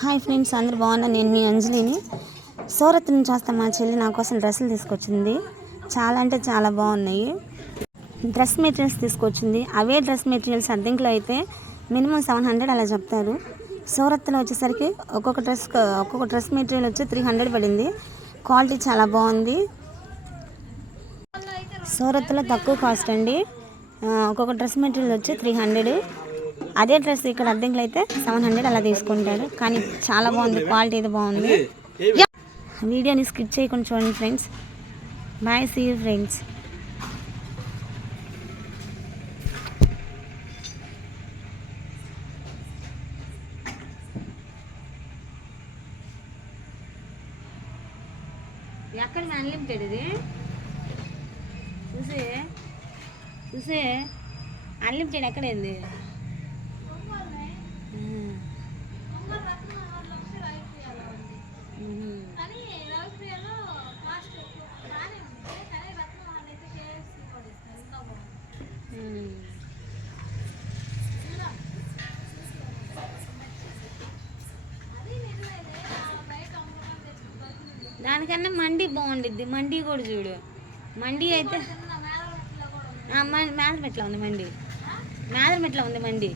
Hi friends, అందరు బాగున్నా. నేను మీ అంజలిని. సూరత్ నుంచి వస్తా మా చెల్లి నా కోసం డ్రెస్సులు తీసుకొచ్చింది. చాలా అంటే చాలా బాగున్నాయి. డ్రెస్ మెటీరియల్స్ తీసుకొచ్చింది. అవే డ్రెస్ మెటీరియల్స్ అద్దెంకులో అయితే మినిమం 700 అలా చెప్తారు. సూరత్లో వచ్చేసరికి ఒక్కొక్క డ్రెస్ మెటీరియల్ వచ్చి 300 పడింది. క్వాలిటీ చాలా బాగుంది. సూరత్లో తక్కువ కాస్ట్ అండి. ఒక్కొక్క డ్రెస్ మెటీరియల్ వచ్చి 300. అదే డ్రెస్ ఇక్కడ అద్దెంకులు అయితే 700 అలా తీసుకుంటాడు. కానీ చాలా బాగుంది, క్వాలిటీ అయితే బాగుంది. వీడియోని స్కిప్ చేయకుండా చూడండి friends. Bye, see you friends. ఎక్కడ అన్లిమిటెడ్ ఇది చూసే అన్లిమిటెడ్ ఎక్కడైంది? దానికన్నా మండి బాగుండిద్ది. మండి కూడా చూడు. మండి అయితే మేదరమెట్ల ఉంది. మండి